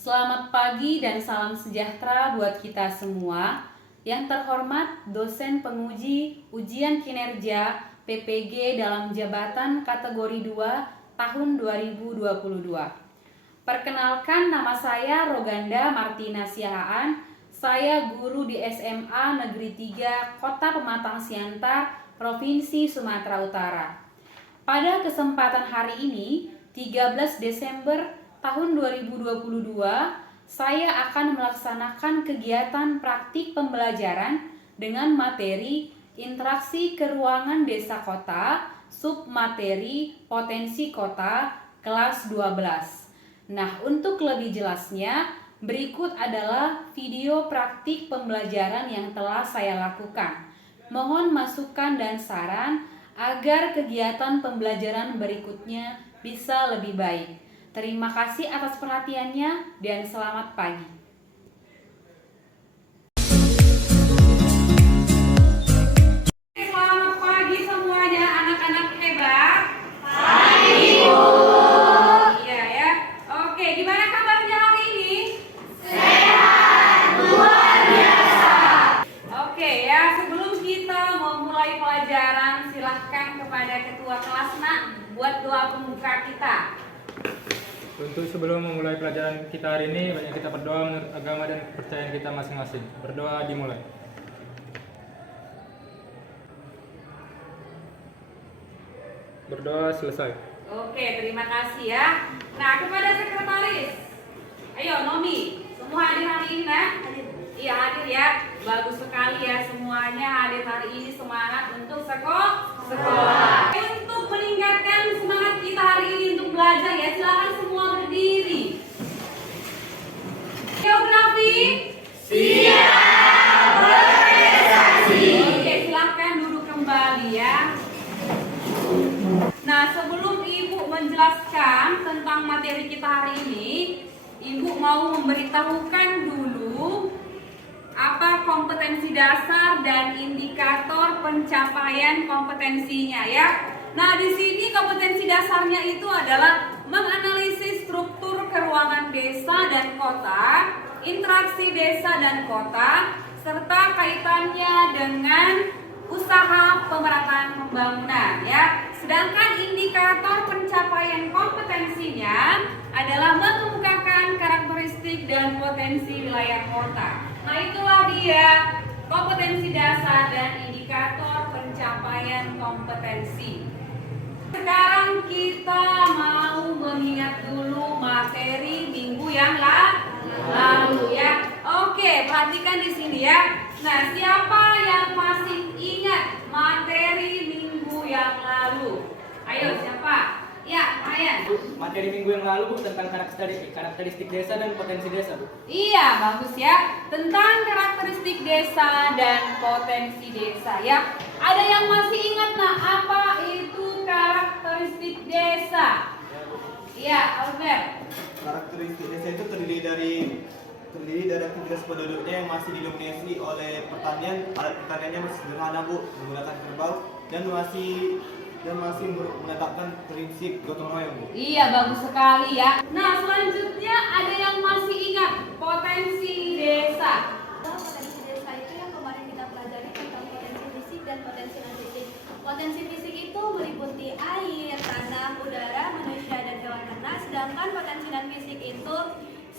Selamat pagi dan salam sejahtera buat kita semua. Yang terhormat dosen penguji ujian kinerja PPG dalam jabatan kategori 2 tahun 2022. Perkenalkan, nama saya Roganda Martina Siahaan. Saya guru di SMA Negeri 3 Kota Pematang Siantar, Provinsi Sumatera Utara. Pada kesempatan hari ini, 13 Desember tahun 2022, saya akan melaksanakan kegiatan praktik pembelajaran dengan materi interaksi keruangan desa kota, submateri potensi kota, kelas 12. Nah, untuk lebih jelasnya, berikut adalah video praktik pembelajaran yang telah saya lakukan. Mohon masukan dan saran agar kegiatan pembelajaran berikutnya bisa lebih baik. Terima kasih atas perhatiannya dan selamat pagi. Selamat pagi semuanya, anak-anak hebat. Pagi, Bu. Iya ya. Oke, gimana kabarnya hari ini? Sehat, luar biasa. Oke ya, sebelum kita memulai pelajaran, silahkan kepada ketua kelas buat doa pembuka kita. Untuk sebelum memulai pelajaran kita hari ini, banyak kita berdoa menurut agama dan kepercayaan kita masing-masing. Berdoa dimulai. Berdoa selesai. Oke, terima kasih ya. Nah, kepada sekretaris. Ayo, Nomi. Semua hadir hari ini, nah? Iya, hadir ya. Bagus sekali ya semuanya hadir hari ini. Semangat untuk sekolah. Untuk meningkatkan semangat kita hari ini untuk belajar ya, silakan semua berdiri. Geografi siap berprestasi. Oke, silakan duduk kembali ya. Nah, sebelum Ibu menjelaskan tentang materi kita hari ini, Ibu mau memberitahukan dulu apa kompetensi dasar dan indikator pencapaian kompetensinya ya. Nah, di sini kompetensi dasarnya itu adalah menganalisis struktur keruangan desa dan kota, interaksi desa dan kota, serta kaitannya dengan usaha pemerataan pembangunan ya. Sedangkan indikator pencapaian kompetensinya adalah mengemukakan karakteristik dan potensi wilayah kota. Nah, itulah dia kompetensi dasar dan indikator pencapaian kompetensi. Sekarang kita mau mengingat dulu materi minggu yang lalu ya. Oke, perhatikan di sini ya. Nah, siapa yang masih ingat materi minggu yang lalu? Ayo, siapa? Ya, Mayan. Materi minggu yang lalu, Bu, tentang karakteristik desa dan potensi desa, Bu. Iya, bagus ya. Tentang karakteristik desa dan potensi desa ya. Ada yang masih ingat nah apa itu karakteristik desa? Iya, Albert. Karakteristik desa itu terdiri dari aktivitas penduduknya yang masih didominasi oleh pertanian. Alat pertaniannya masih sederhana, Bu, menggunakan kerbau dan masih menetapkan prinsip gotong royong, Bu. Iya, bagus sekali ya. Nah, selanjutnya ada yang masih ingat potensi desa. Potensi desa itu yang kemarin kita pelajari tentang potensi fisik dan potensi non-fisik. Potensi fisik itu meliputi air, tanah, udara, manusia, dan hewan ternak. Sedangkan potensi non-fisik itu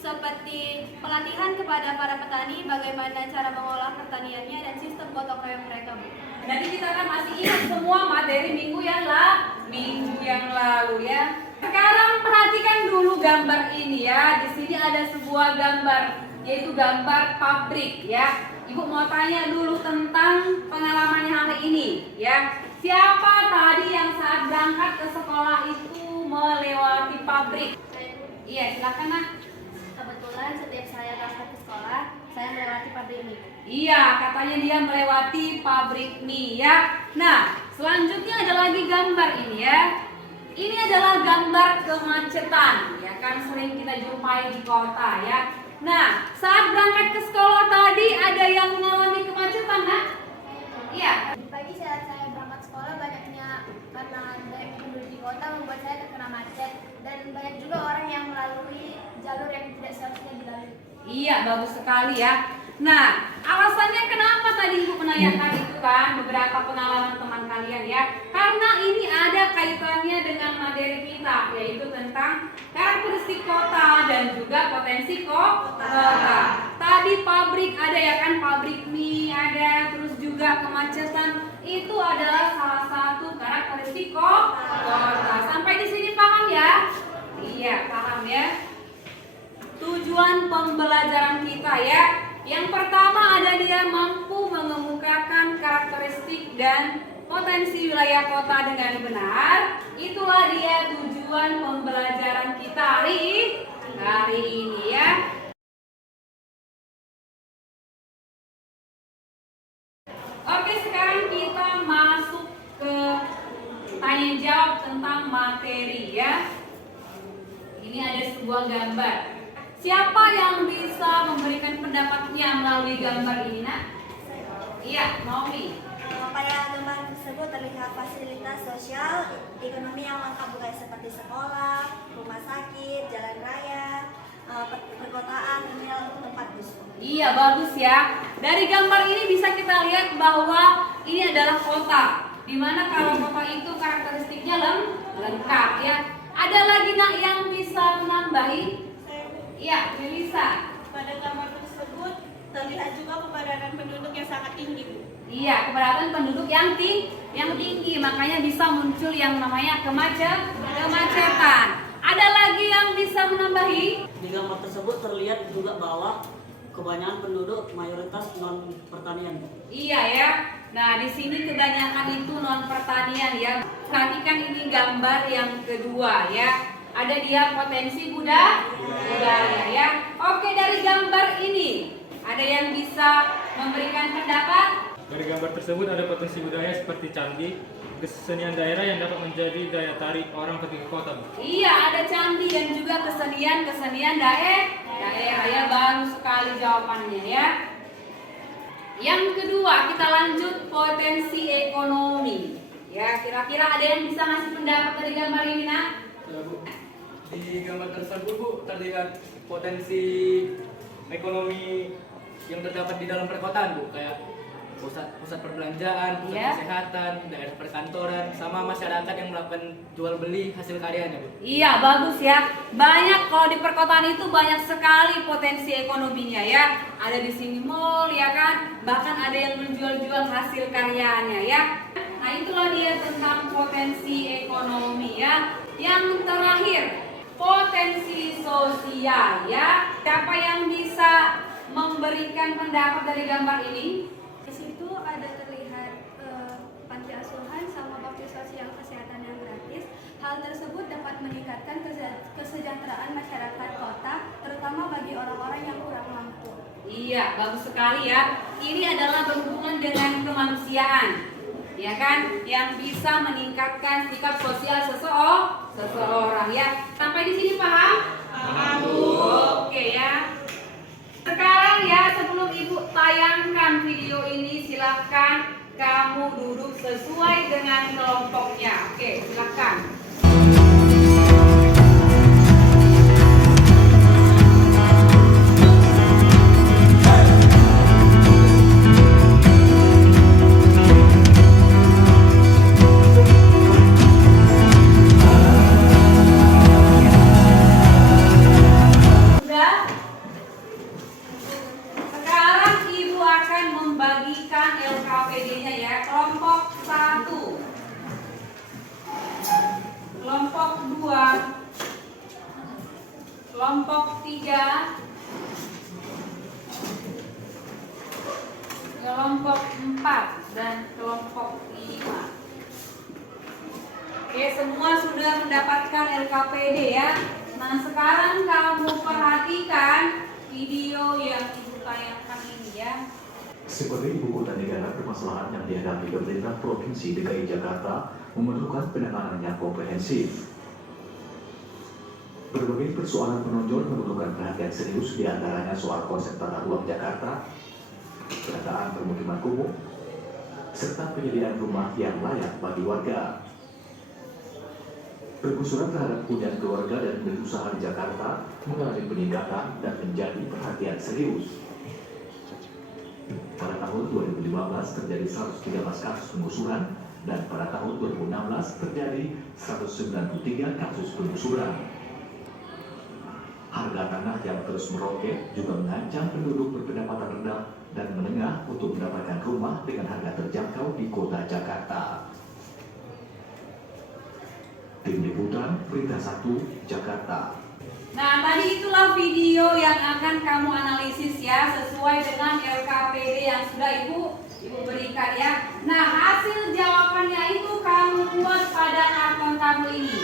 seperti pelatihan kepada para petani bagaimana cara mengolah pertaniannya dan sistem gotong royong mereka, Bu. Nanti kita kan masih ingat semua materi minggu yang lalu ya. Sekarang perhatikan dulu gambar ini ya. Di sini ada sebuah gambar, yaitu gambar pabrik ya. Ibu mau tanya dulu tentang pengalamannya hari ini ya. Siapa tadi yang saat berangkat ke sekolah itu melewati pabrik? Iya, silakan nak. Kebetulan setiap saya berangkat ke sekolah, saya melewati pabrik ini. Iya, katanya dia melewati pabrik mie ya. Nah, selanjutnya ada lagi gambar ini ya. Ini adalah gambar kemacetan ya kan, sering kita jumpai di kota ya. Nah, saat berangkat ke sekolah tadi ada yang mengalami kemacetan, nak? Iya. Pagi saat saya berangkat sekolah banyaknya karena banyak penduduk di kota membuat saya terkena macet dan banyak juga orang yang melalui jalur yang tidak seharusnya Iya, bagus sekali ya. Nah, alasannya kenapa tadi Ibu menanyakan itu kan beberapa pengalaman teman kalian ya? Karena ini ada kaitannya dengan materi kita, yaitu tentang karakteristik kota dan juga potensi kota. Tadi pabrik ada ya kan, pabrik mie ada, terus juga kemacetan. Itu adalah salah satu karakteristik kota. Sampai di sini paham ya? Iya, paham ya. Tujuan pembelajaran kita ya. Yang pertama ada dia mampu mengemukakan karakteristik dan potensi wilayah kota dengan benar. Itulah dia tujuan pembelajaran kita hari ini ya. Oke, sekarang kita masuk ke tanya jawab tentang materi ya. Ini ada sebuah gambar. Siapa yang bisa memberikan pendapatnya melalui gambar ini, Nak? Iya, Naomi. Pada gambar tersebut terlihat fasilitas sosial ekonomi yang lengkap bukan seperti sekolah, rumah sakit, jalan raya, perkotaan, terminal untuk tempat bus. Iya, bagus ya. Dari gambar ini bisa kita lihat bahwa ini adalah kota. Dimana kalau kota itu karakteristiknya lengkap ya. Ada lagi Nak yang bisa menambahi? Iya, Melisa. Pada gambar tersebut terlihat juga kepadatan penduduk yang sangat tinggi, Bu. Iya, kepadatan penduduk yang tinggi, makanya bisa muncul yang namanya kemacetan. Ada lagi yang bisa menambahi? Di gambar tersebut terlihat juga bahwa kebanyakan penduduk mayoritas non pertanian. Iya ya. Nah, di sini kebanyakan itu non pertanian ya. Perhatikan ini gambar yang kedua ya. Ada dia potensi budaya ya. Oke, dari gambar ini ada yang bisa memberikan pendapat? Dari gambar tersebut ada potensi budaya seperti candi, kesenian daerah yang dapat menjadi daya tarik orang pergi ke kota. Iya, ada candi dan juga kesenian daerah ya. Baru sekali jawabannya ya. Yang kedua, kita lanjut potensi ekonomi. Ya, kira-kira ada yang bisa ngasih pendapat dari gambar ini, Nak? Ya, Bu. Di gambar tersebut, Bu, terlihat potensi ekonomi yang terdapat di dalam perkotaan, Bu, kayak pusat perbelanjaan, pusat Iya. kesehatan, daerah perkantoran, sama masyarakat yang melakukan jual beli hasil karyanya, Bu. Iya, bagus ya. Banyak kalau di perkotaan itu banyak sekali potensi ekonominya ya. Ada di sini mall ya kan. Bahkan ada yang menjual-jual hasil karyanya ya. Nah, itulah dia tentang potensi ekonomi ya. Yang terakhir, potensi sosial ya. Siapa yang bisa memberikan pendapat dari gambar ini? Di situ ada terlihat panti asuhan sama bakti sosial kesehatan yang gratis. Hal tersebut dapat meningkatkan kesejahteraan masyarakat kota, terutama bagi orang-orang yang kurang mampu. Iya, bagus sekali ya. Ini adalah berhubungan dengan kemanusiaan, ya kan? Yang bisa meningkatkan sikap sosial seseorang ya. Sampai di sini paham? Paham, Bu. Oke ya. Sekarang ya, sebelum Ibu tayangkan video ini, silahkan kamu duduk sesuai dengan kelompoknya. Oke, silahkan. LKPD-nya ya, kelompok 1, kelompok 2, kelompok 3, kelompok 4, dan kelompok 5. Oke, semua sudah mendapatkan LKPD ya. Nah, sekarang kamu perhatikan video yang Ibu tayangkan ini ya. Sebagai ibu kota negara, permasalahan yang dihadapi pemerintah Provinsi DKI Jakarta memerlukan penanganan yang komprehensif. Berbagai persoalan menonjol memerlukan perhatian serius, di antaranya soal konsep tata ruang Jakarta, penataan permukiman kumuh, serta penyediaan rumah yang layak bagi warga. Penggusuran terhadap hunian keluarga dan unit usaha di Jakarta mengalami peningkatan dan menjadi perhatian serius. Pada tahun 2015 terjadi 113 kasus penggusuran dan pada tahun 2016 terjadi 193 kasus penggusuran. Harga tanah yang terus meroket juga mengancam penduduk berpendapatan rendah dan menengah untuk mendapatkan rumah dengan harga terjangkau di kota Jakarta. Tim Liputan Berita 1 Jakarta. Nah, tadi itulah video yang akan kamu analisis ya, sesuai dengan LKPD yang sudah Ibu berikan ya. Nah, hasil jawabannya itu kamu buat pada karton kamu ini.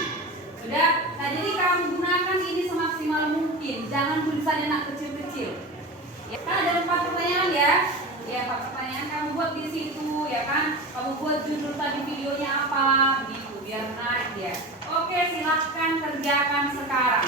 Sudah? Nah, jadi kamu gunakan ini semaksimal mungkin. Jangan tulisannya anak kecil-kecil. Ya, kan ada 4 pertanyaan ya. Ya, 4 pertanyaan kamu buat di situ ya kan. Kamu buat judul tadi videonya apa begitu biar menarik ya. Oke, silahkan kerjakan sekarang.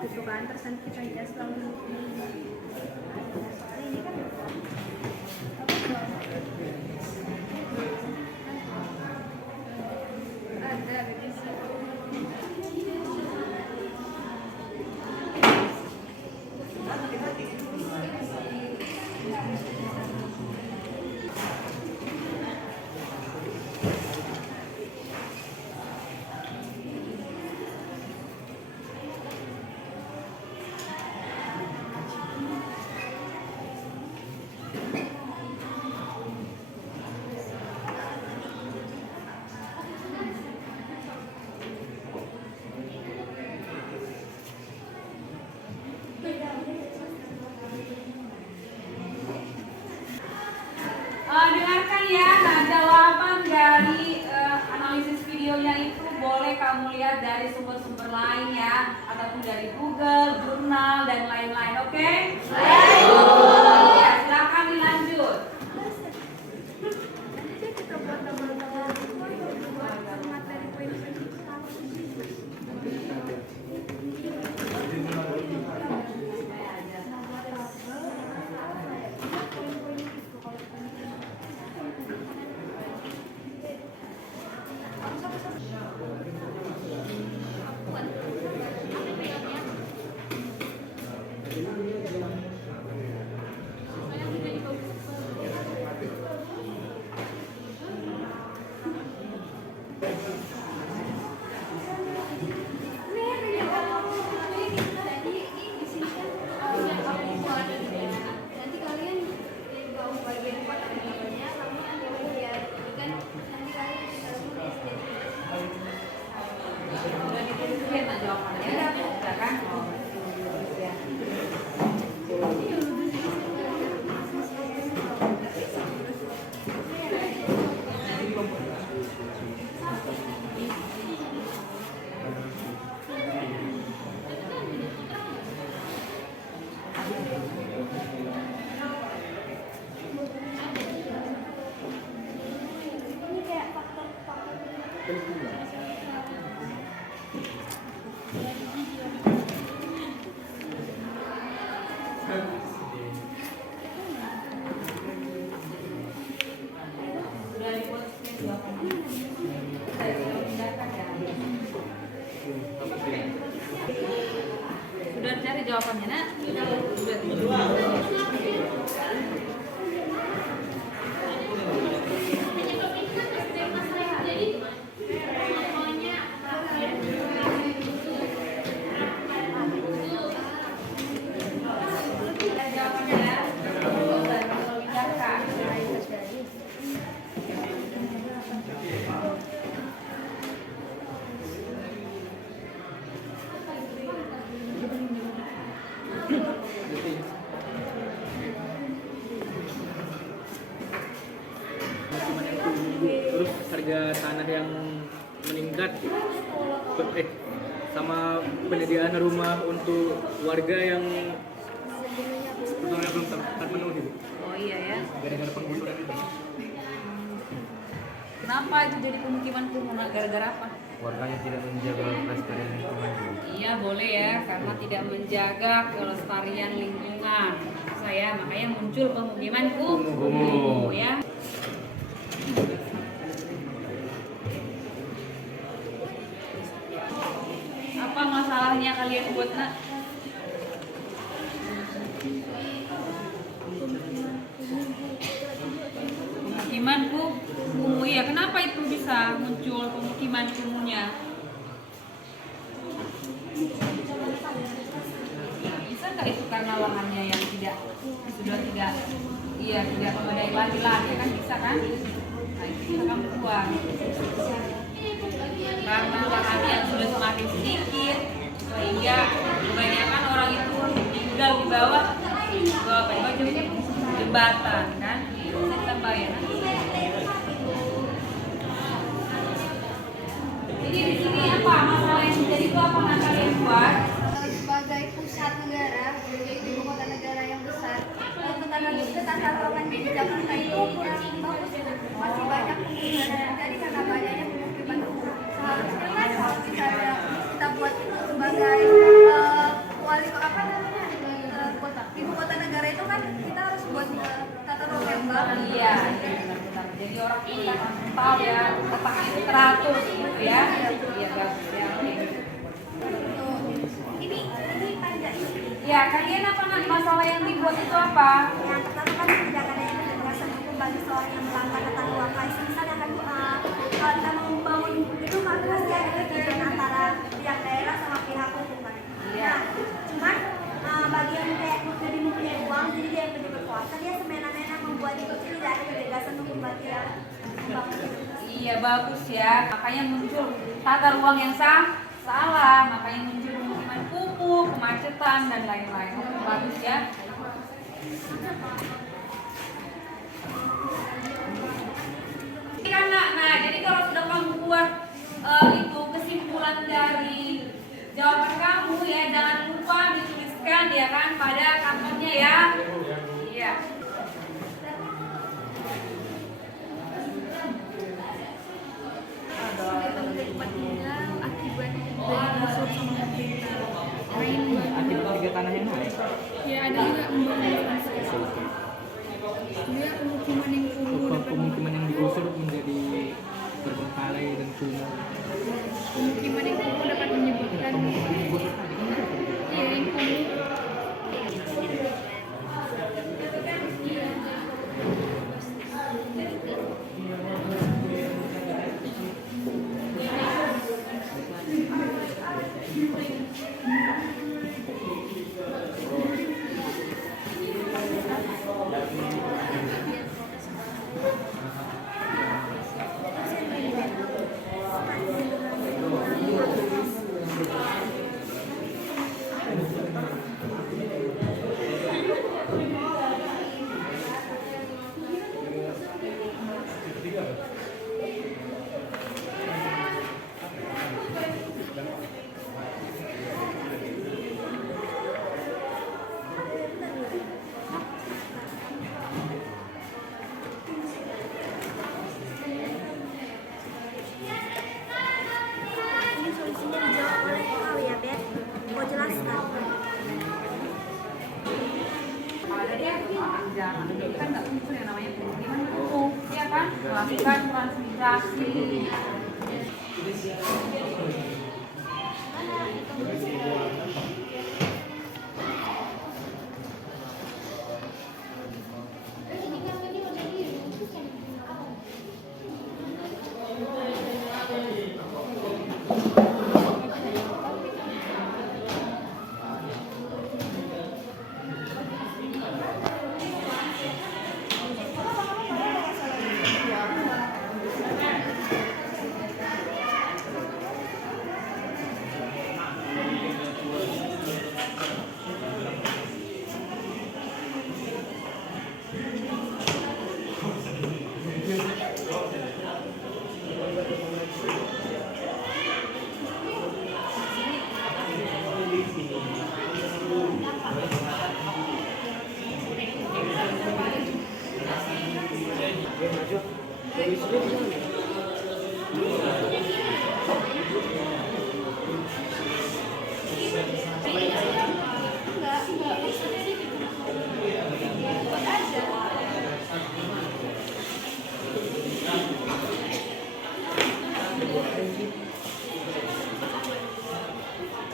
Gitu kan, terus nanti kita jelas lagi ini kan ada begitu. Dengarkan ya, nah jawaban dari analisis videonya itu boleh kamu lihat dari sumber-sumber lain ya, ataupun dari Google, jurnal, dan lain-lain, oke? Ya, silakan dilanjut. Sudah cari jawabannya, nak? Sudah. Terus harga tanah yang meningkat sama penyediaan rumah untuk warga yang sebetulnya belum terpenuhi. Oh iya ya. Gara-gara penggusuran itu. Kenapa itu jadi pemukiman kumuh? Gara-gara apa? Warganya tidak menjaga kelestarian lingkungan. Iya boleh ya, karena tidak menjaga kelestarian lingkungan. Makanya muncul pemukiman kumuh ya. Apa masalahnya kalian buat nak? Pemukiman kumuh ya, kenapa itu bisa muncul pemukiman kumuhnya? Bisa nggak itu karena lahannya yang sudah tidak memadai lagi lah, ya kan bisa kan? Nah itu kita akan buang. Karena lahan yang sudah semakin sedikit, sehingga kebanyakan orang itu tinggal di bawah jembatan kan? Kita bayar. Jadi di sini apa masalah yang terjadi itu apa yang kalian buat? Sebagai pusat negara, yaitu ibu kota negara yang besar, tata ruangan di Jakarta itu kurang bagus, masih banyak pemukiman yang terjadi karena banyaknya pemukiman kumuh. Seharusnya kan kalau misalnya kita buat itu sebagai ibu kota negara itu kan kita harus buat tata ruang yang bagus. Iya, benar-benar. Jadi orang kita tahu ya, letaknya itu teratur gitu ya. Iya bagus ya. Ini panjang. Ya, kalian apa nak masalah yang dibuat itu apa? Yang pertama kan tidak ada yang kekerasan hukum bagi seorang yang melanggar tata ruang kayak misalnya kan kalau kita mau membangun itu kan pasti ada kerjaan antara pihak daerah sama pihak hukum kan. Iya. Cuman bagi yang kayak jadi mempunyai uang jadi dia yang punya berkuasa dia semena-mena membuat itu tidak ada kebebasan hukum bagi yang membangun itu. Iya bagus ya. Makanya muncul tata ruang yang salah. Makanya muncul pemukiman kumuh, kemacetan dan lain-lain. Bagus ya. Nah, jadi kalau sudah kamu buat itu kesimpulan dari jawaban kamu ya, jangan lupa dituliskan ya kan pada kantornya ya. Iya. Akibat tiga tanah yang naik. Ya ada juga Pemukiman yang digusur menjadi terbengkalai dan kumuh. pemukiman yang kumuh dapat menyebabkan Pemukiman yang digusur tadi kan bisa ya yang kumuh Ini solusinya dijawab oleh kau ya Bet. Kau jelaskan. Ada dia jangan kan nggak muncul yang namanya pemukiman kumuh, ya kan? Melakukan transmigrasi.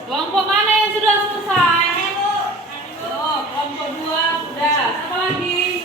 Kelompok mana yang sudah selesai? Oh, kelompok 2 sudah. Apa lagi?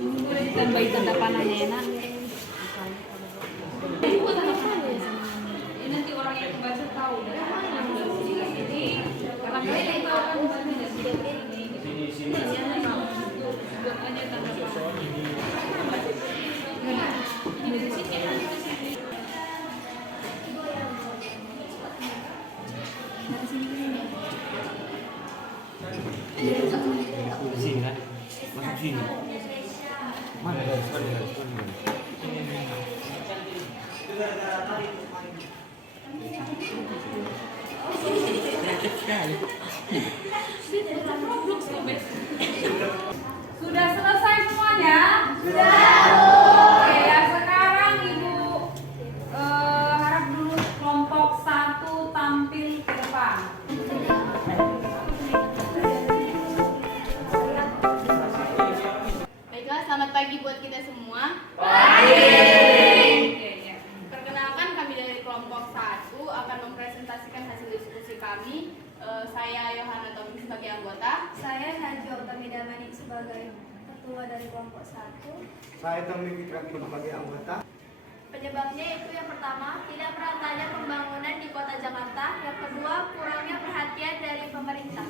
Boleh ditambahi tanda panahnya ya nak. Ini nanti orang yang membaca tahu dari mana yang sudah ditulis ini. Karena mereka yang tahu kan bukannya dari ini. Buat aja tanda panah. Ini di sini kan di sini. Sini kan? Masuk sini. Mana guys? Sudah selesai semuanya? Sudah. Oke ya, sekarang Ibu harap dulu kelompok 1 tampil ke depan. Baiklah, selamat pagi buat kita semua. Oke, ya. Perkenalkan, kami dari kelompok 1 akan mempresentasikan hasil diskusi kami. Saya Yohana Tommy sebagai anggota. Saya Najwa Utami sebagai ketua dari kelompok 1. Saya Tommy Fitra sebagai anggota. Penyebabnya itu yang pertama, tidak meratanya pembangunan di kota Jakarta. Yang kedua, kurangnya perhatian dari pemerintah.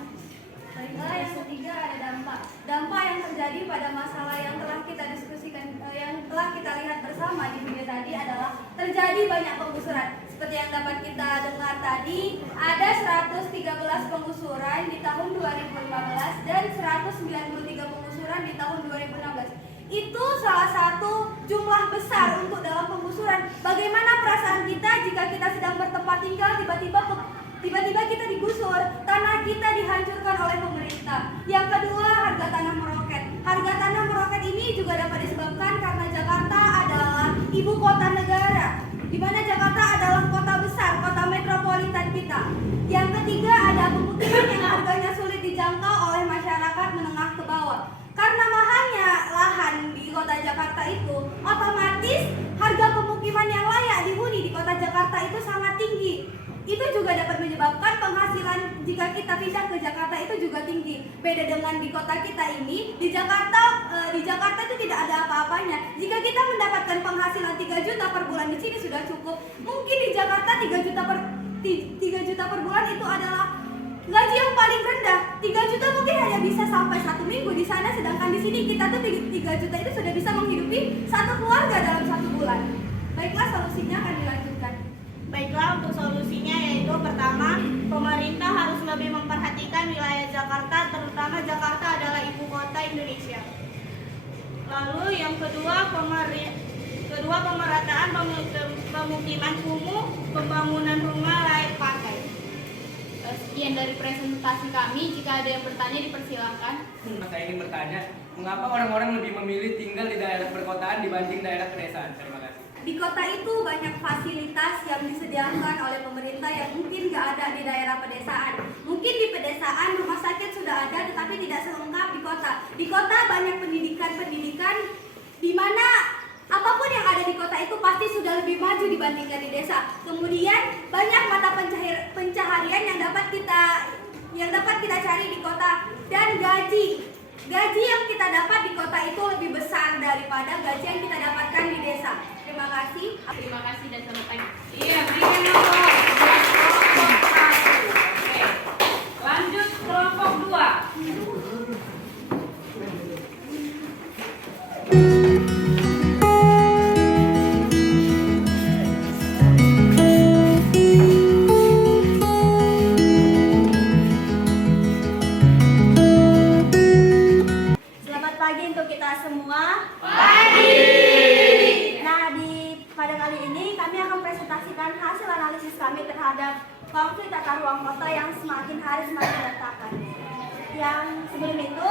Baiklah, yang ketiga ada dampak. Dampak yang terjadi pada masalah yang telah kita diskusikan, yang telah kita lihat bersama di video tadi adalah terjadi banyak penggusuran. Seperti yang dapat kita dengar tadi, ada 113 penggusuran di tahun 2015 dan 193 penggusuran di tahun 2016. Itu salah satu jumlah besar untuk dalam penggusuran. Bagaimana perasaan kita jika kita sedang bertempat tinggal tiba-tiba kita digusur, tanah kita dihancurkan oleh pemerintah. Yang kedua, harga tanah meroket. Harga tanah meroket ini juga dapat disebabkan karena Jakarta adalah ibu kota negara, di mana Jakarta adalah kota besar, kota metropolitan kita. Yang ketiga, ada pemukiman yang harganya sulit dijangkau oleh masyarakat menengah ke bawah. Karena mahalnya lahan di kota Jakarta itu, otomatis harga pemukiman yang layak dihuni di kota Jakarta itu sangat tinggi. Itu juga dapat menyebabkan penghasilan jika kita pindah ke Jakarta itu juga tinggi. Beda dengan di kota kita ini, di Jakarta itu tidak ada apa-apanya. Jika kita mendapatkan penghasilan 3 juta per bulan di sini sudah cukup. Mungkin di Jakarta 3 juta per bulan itu adalah gaji yang paling rendah. 3 juta mungkin hanya bisa sampai 1 minggu di sana, sedangkan di sini kita tuh 3 juta itu sudah bisa menghidupi satu keluarga dalam 1 bulan. Baiklah, solusinya akan dilanjutkan. Baiklah, untuk solusinya yaitu pertama, pemerintah lebih memperhatikan wilayah Jakarta, terutama Jakarta adalah ibu kota Indonesia. Lalu yang kedua, pemerataan pemukiman kumuh, pembangunan rumah layak pakai. Sekian dari presentasi kami. Jika ada yang bertanya dipersilakan. Saya ingin bertanya, mengapa orang-orang lebih memilih tinggal di daerah perkotaan dibanding daerah pedesaan? Terima kasih. Di kota itu banyak fasilitas yang disediakan oleh pemerintah yang mungkin nggak ada di daerah pedesaan. Mungkin di pedesaan rumah sakit sudah ada, tetapi tidak selengkap di kota. Di kota banyak pendidikan di mana apapun yang ada di kota itu pasti sudah lebih maju dibandingkan di desa. Kemudian banyak mata pencaharian yang dapat kita cari di kota, dan gaji yang kita dapat di kota itu lebih besar daripada gaji yang kita dapatkan di desa. Terima kasih. Terima kasih dan selamat pagi. Iya, berikan nomor buat kelompok 1. Oke. Lanjut kelompok 2. Selamat pagi untuk kita semua. Pada kali ini kami akan presentasikan hasil analisis kami terhadap konflik tata ruang kota yang semakin hari semakin berantakan. Yang sebelum itu,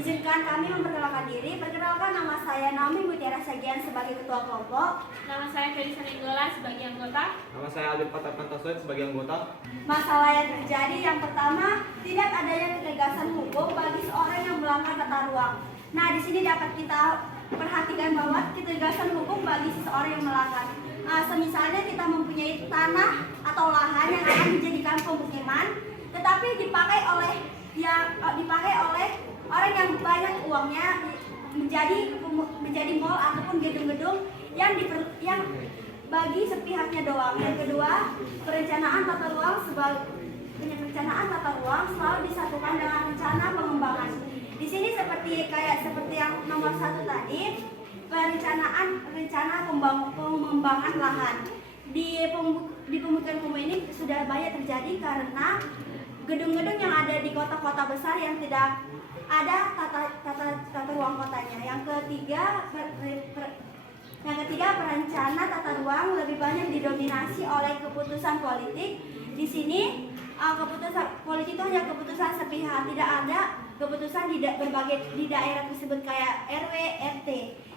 izinkan kami memperkenalkan diri. Perkenalkan, nama saya Naomi Mutiara Sagian sebagai ketua kelompok. Nama saya Felisa Nenggola sebagai anggota. Nama saya Alif Patapantasoid sebagai anggota. Masalah yang terjadi yang pertama, tidak adanya ketegasan hukum bagi seorang yang melanggar tata ruang. Nah, di sini dapat kita perhatikan bahwa ketegasan hukum bagi seseorang yang melanggar. Semisalnya kita mempunyai tanah atau lahan yang akan dijadikan pemukiman, tetapi dipakai oleh orang yang banyak uangnya menjadi mall ataupun gedung-gedung yang bagi sepihaknya doang. Yang kedua, perencanaan tata ruang selalu disatukan dengan rencana pengembangan. Di sini seperti yang nomor 1 tadi, rencana pengembangan lahan di pemukiman kumuh ini sudah banyak terjadi karena gedung-gedung yang ada di kota-kota besar yang tidak ada tata ruang kotanya. Yang ketiga, perencana tata ruang lebih banyak didominasi oleh keputusan politik. Di sini keputusan politik itu hanya keputusan sepihak, tidak ada keputusan di daerah tersebut kayak RW, RT.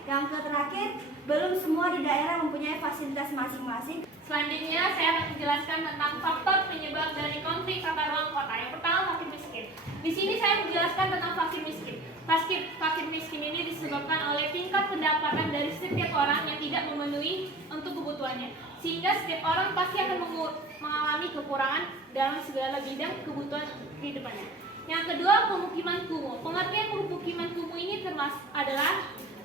Yang terakhir, belum semua di daerah mempunyai fasilitas masing-masing. Selanjutnya saya akan menjelaskan tentang faktor penyebab dari konflik tata ruang kota. Yang pertama, fakir miskin. Di sini saya menjelaskan tentang fakir miskin. Fakir miskin ini disebabkan oleh tingkat pendapatan dari setiap orang yang tidak memenuhi untuk kebutuhannya, sehingga setiap orang pasti akan mengalami kekurangan dalam segala bidang kebutuhan kehidupannya. Yang kedua, pemukiman kumuh. Pengertian pemukiman kumuh ini adalah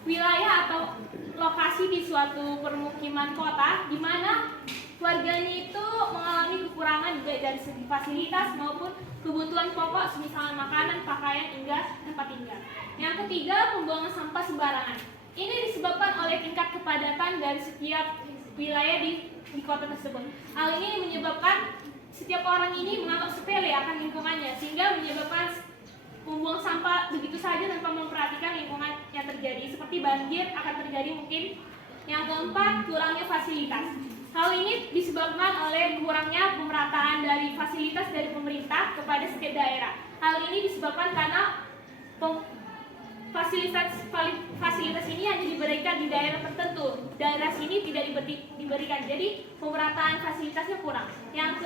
wilayah atau lokasi di suatu permukiman kota di mana warganya itu mengalami kekurangan baik dari segi fasilitas maupun kebutuhan pokok semisal makanan, pakaian, hingga tempat tinggal. Yang ketiga, pembuangan sampah sembarangan. Ini disebabkan oleh tingkat kepadatan dari setiap wilayah di kota tersebut. Hal ini menyebabkan setiap orang ini menganggap sepele akan lingkungannya, sehingga menyebabkan membuang sampah begitu saja tanpa memperhatikan lingkungan yang terjadi, seperti banjir akan terjadi mungkin. Yang keempat, kurangnya fasilitas. Hal ini disebabkan oleh kurangnya pemerataan dari fasilitas dari pemerintah kepada setiap daerah. Hal ini disebabkan karena fasilitas ini hanya diberikan di daerah tertentu, daerah sini tidak diberikan, jadi pemerataan fasilitasnya kurang. Yang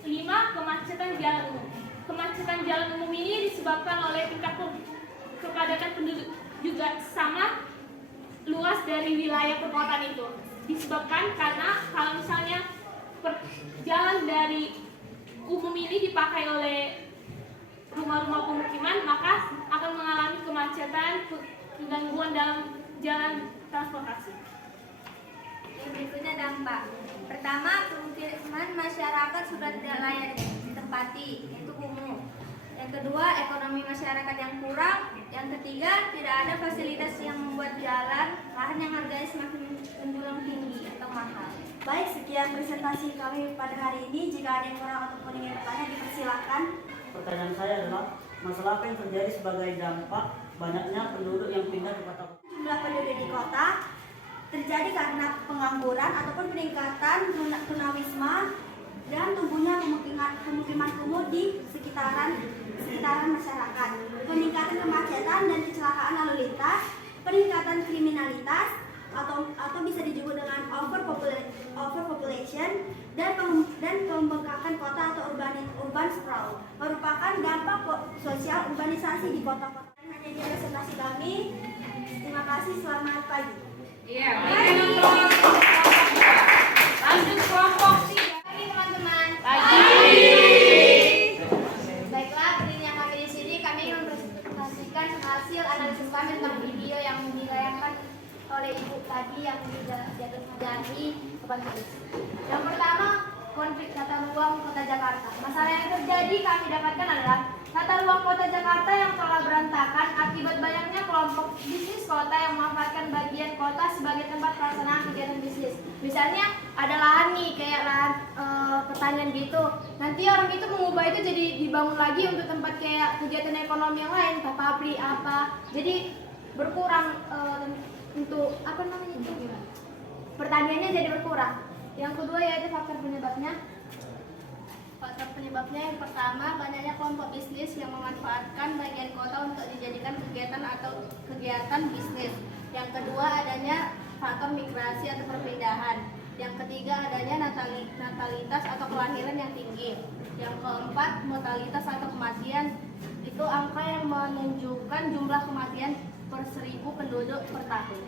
kelima, kemacetan jalan umum. Kemacetan jalan umum ini disebabkan oleh tingkat kepadatan penduduk juga sama luas dari wilayah perkotaan itu. Disebabkan karena kalau misalnya jalan dari umum ini dipakai oleh rumah-rumah pemukiman, maka akan mengalami kemacetan, kegangguan dalam jalan transportasi. Yang berikutnya dampak. Pertama, pemukiman masyarakat sudah tidak layak ditempati, yaitu kumuh. Yang kedua, ekonomi masyarakat yang kurang. Yang ketiga, tidak ada fasilitas yang membuat jalan, lahan yang harganya semakin menjulang tinggi atau mahal. Baik, sekian presentasi kami pada hari ini. Jika ada yang kurang ataupun ingin bertanya, dipersilakan. silakan. Pertanyaan saya adalah masalah apa yang terjadi sebagai dampak banyaknya penduduk yang pindah ke kota? Jumlah penduduk di kota terjadi karena pengangguran ataupun peningkatan tunawisma dan tumbuhnya pemukiman kumuh di sekitaran masyarakat, peningkatan kemacetan dan kecelakaan lalu lintas, peningkatan kriminalitas atau bisa disebut dengan overpopulation dan pembengkakan kota atau urban sprawl merupakan dampak sosial urbanisasi di kota-kota. Hanya di presentasi kami. Terima kasih, selamat pagi. Iya, lanjut kelompok 3. Pagi teman-teman. Baiklah, berdirinya kami di sini, kami ingin mempresentasikan hasil analisis kami tentang video yang ditayangkan oleh Ibu tadi yang jatuh dari Sobat Tulis. Yang pertama, konflik tata ruang Kota Jakarta. Masalah yang terjadi kami dapatkan adalah tata ruang Kota Jakarta yang telah berantakan akibat banyaknya kelompok bisnis kota yang memanfaatkan bagian kota sebagai tempat pelaksanaan kegiatan bisnis. Misalnya ada lahan nih, kayak lahan pertanian gitu. Nanti orang itu mengubah itu jadi dibangun lagi untuk tempat kayak kegiatan ekonomi yang lain, entah pabrik apa. Jadi berkurang untuk apa namanya itu? Pertaniannya jadi berkurang. Yang kedua yaitu faktor penyebabnya. Faktor penyebabnya yang pertama, banyaknya kelompok bisnis yang memanfaatkan bagian kota untuk dijadikan kegiatan atau kegiatan bisnis. Yang kedua, adanya faktor migrasi atau perpindahan. Yang ketiga, adanya natalitas atau kelahiran yang tinggi. Yang keempat, mortalitas atau kematian. Itu angka yang menunjukkan jumlah kematian per 1000 penduduk per tahun.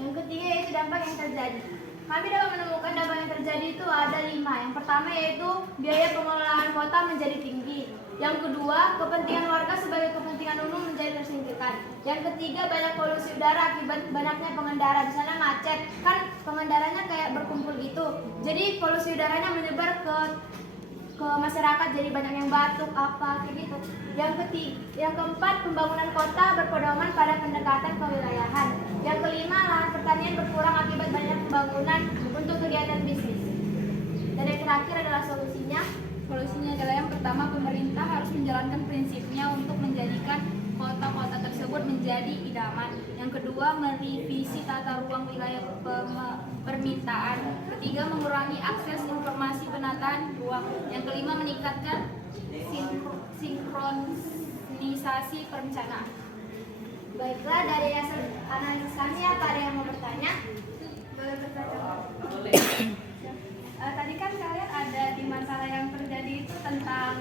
Yang ketiga yaitu dampak yang terjadi. Kami dapat menemukan dampak yang terjadi itu ada 5. Yang pertama yaitu biaya pengelolaan kota menjadi tinggi. Yang kedua, kepentingan warga sebagai kepentingan umum menjadi tersingkirkan. Yang ketiga, banyak polusi udara akibat banyaknya pengendara. Misalnya macet, kan pengendaranya kayak berkumpul gitu. Jadi polusi udaranya menyebar ke masyarakat, jadi banyak yang batuk apa kayak gitu. Yang keempat, pembangunan kota berpedoman pada pendekatan kewilayahan. Yang kelima, lahan pertanian berkurang akibat banyak pembangunan untuk kegiatan bisnis. Dan yang terakhir adalah solusinya. Solusinya adalah yang pertama, pemerintah harus menjalankan prinsipnya untuk menjadikan kota-kota tersebut menjadi idaman. Yang kedua, merevisi tata ruang wilayah permintaan. Ketiga, mengurangi akses informasi penataan ruang. Yang kelima, meningkatkan sinkronisasi perencanaan. Baiklah, dari hasil analisis kami, apa ada yang mau bertanya? Boleh bertanya. Tadi kan kalian ada di masalah yang terjadi itu tentang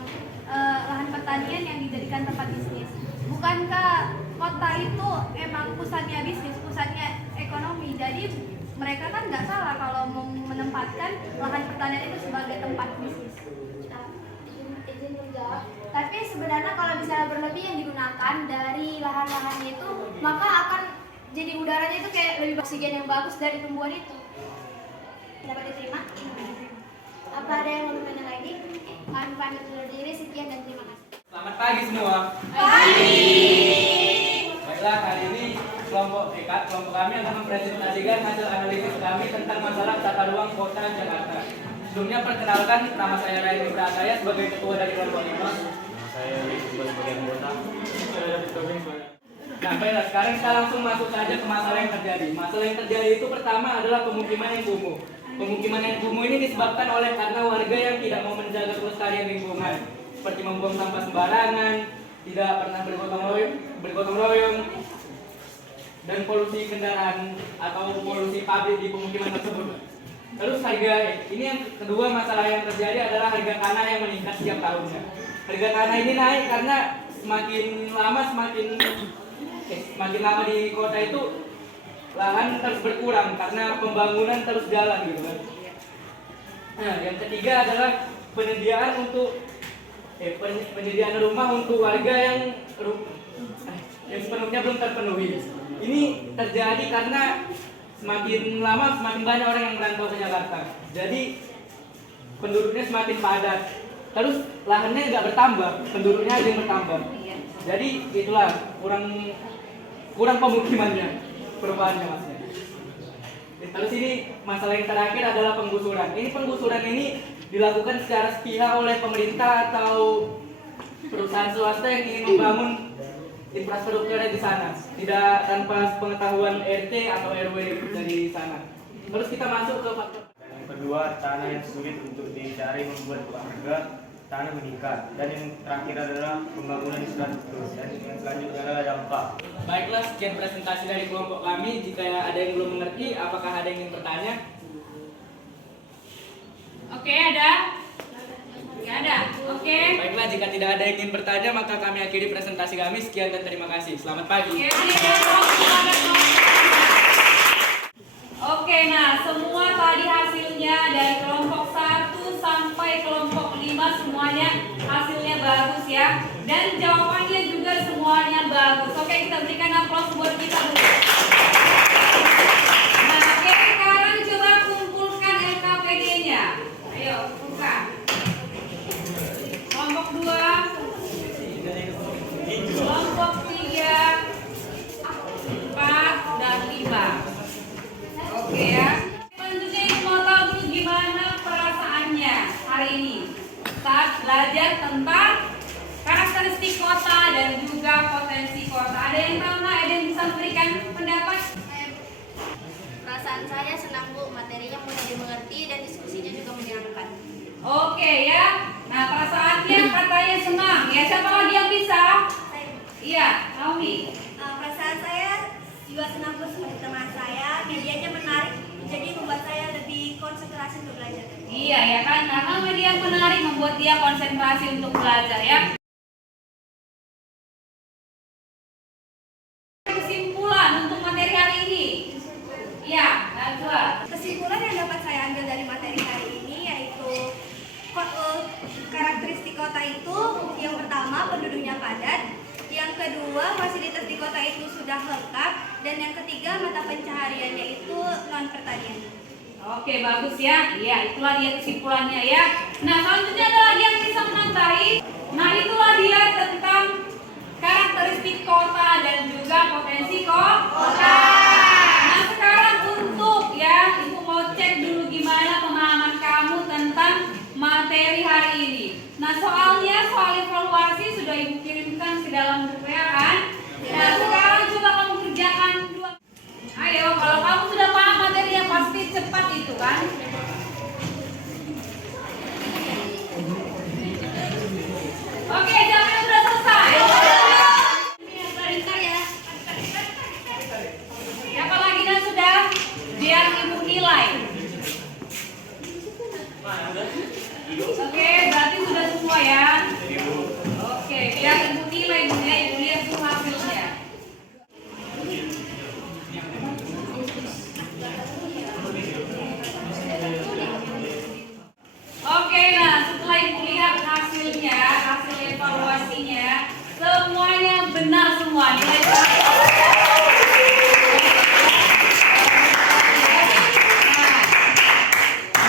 lahan pertanian yang dijadikan tempat bisnis. Bukankah kota itu emang pusatnya bisnis, pusatnya ekonomi? Jadi mereka kan nggak salah kalau menempatkan lahan pertanian itu sebagai tempat bisnis. Izin menjawab. Tapi sebenarnya kalau misalnya berlebih yang digunakan dari lahan-lahannya itu, maka akan jadi udaranya itu kayak lebih oksigen yang bagus dari tumbuhan itu. Dapat diterima? Apa ada yang mau bertanya lagi? Kami pamit undur diri, sekian dan terima kasih. Selamat pagi semua. Pagi. Baiklah, hari ini kelompok kami akan mempresentasikan hasil analisis kami tentang masalah tata ruang kota Jakarta. Sebelumnya perkenalkan, nama saya Ryan Wisataya sebagai ketua dari kelompok 5. Saya sebagai anggota. Nah, baiklah, sekarang kita langsung masuk saja ke masalah yang terjadi. Masalah yang terjadi itu pertama adalah pemukiman yang kumuh. Pemukiman yang kumuh ini disebabkan oleh karena warga yang tidak mau menjaga kelestarian lingkungan, seperti membuang sampah sembarangan, tidak pernah bergotong royong, dan polusi kendaraan atau polusi pabrik di pemukiman tersebut. Terus ini yang kedua, masalah yang terjadi adalah harga tanah yang meningkat setiap tahunnya. Harga tanah ini naik karena semakin lama di kota itu lahan terus berkurang karena pembangunan terus jalan gitu kan. Nah, yang ketiga adalah penyediaan rumah untuk warga yang sepenuhnya belum terpenuhi. Ini terjadi karena semakin lama semakin banyak orang yang merantau ke Jakarta. Jadi penduduknya semakin padat. Terus lahannya nggak bertambah, penduduknya aja yang bertambah. Jadi itulah kurang pemukimannya, perubahannya maksudnya. Terus ini masalah yang terakhir adalah penggusuran. Penggusuran ini dilakukan secara sepihak oleh pemerintah atau perusahaan swasta yang ingin membangun infrastruktur di sana, tidak tanpa pengetahuan RT atau RW dari sana. Terus kita masuk ke faktor Yang kedua, tanah yang sulit untuk dicari membuat harga tanah meningkat. Dan yang terakhir adalah pembangunan infrastruktur. Dan yang selanjutnya adalah dampak. Baiklah, sekian presentasi dari kelompok kami. Jika ada yang belum mengerti, apakah ada yang ingin bertanya? Oke, ada? Nggak ada? Oke. Baiklah, jika tidak ada yang ingin bertanya, maka kami akhiri presentasi kami. Sekian dan terima kasih. Selamat pagi. Oke, nah semua tadi hasilnya dari kelompok 1 sampai kelompok 5 semuanya hasilnya bagus ya. Dan jawabannya juga semuanya bagus. Oke, kita berikan aplaus buat kita dulu. Nah, oke, sekarang coba kumpulkan LKPD-nya. Ayo, kumpulkan. Kelompok 2, kelompok 3, 4, dan 5. Oke ya. Selanjutnya mau tahu dulu gimana perasaannya hari ini saat belajar tentang karakteristik kota dan juga potensi kota. Ada yang tahu nggak? Ada yang bisa memberikan pendapat? Perasaan saya senang Bu, materinya mudah dimengerti dan diskusinya juga menyenangkan. Oke ya. Nah perasaannya katanya senang. Ya siapa lagi yang bisa? Iya, Naomi. Perasaan saya juga senang seperti teman saya, medianya menarik, jadi membuat saya lebih konsentrasi untuk belajar. Iya ya kan, karena media menarik membuat dia konsentrasi untuk belajar ya. Kesimpulan untuk materi hari ini. Iya, Najwa. Kesimpulan yang dapat saya ambil dari materi hari ini yaitu karakteristik kota itu yang pertama penduduknya padat, yang kedua fasilitas di kota itu sudah lengkap, dan yang ketiga mata pencahariannya itu non pertanian. Oke, bagus ya. Iya, itulah dia kesimpulannya ya. Nah, selanjutnya ada lagi yang bisa menambahi. Nah, itulah dia tentang karakteristik kota dan juga potensi kota. Nah, sekarang untuk ya, Ibu mau cek dulu gimana pemahaman kamu tentang materi hari ini. Nah, soalnya soal evaluasi sudah Ibu kirimkan ke dalam grup WA kan? Nah, sekarang coba kamu kerjakan dua. Ayo, kalau kamu sudah paham materinya pasti cepat itu kan? Oke, jamnya sudah selesai. Bentar ya. Siapa lagi dan sudah? Biar Ibu nilai. Oke, berarti sudah semua ya. Oke, biar Ibu nilai dulu ya, Ibu lihat dulu hasilnya. Oke, nah setelah Ibu lihat hasilnya, hasil evaluasinya, semuanya benar semua. Nilai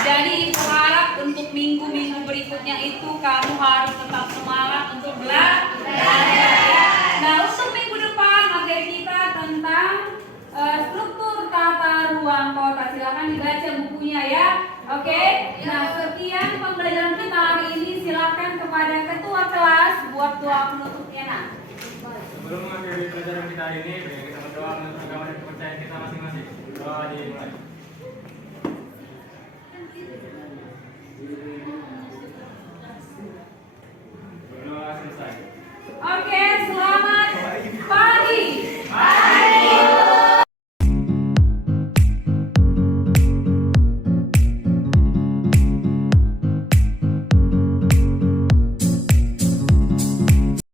jadi Ibu harap untuk minggu-minggu berikutnya itu kamu harus tetap semangat untuk belajar ya. Nah, untuk minggu depan materi kita tentang struktur tata ruang kota. Silakan dibaca bukunya ya. Oke. Nah, sekian pembelajaran kita hari ini. Silakan kepada ketua kelas buat doa penutupnya. Nah. Sebelum mengakhiri pelajaran kita hari ini, kita berdoa menurut agama dan kepercayaan kita masing-masing. Doa dimulai.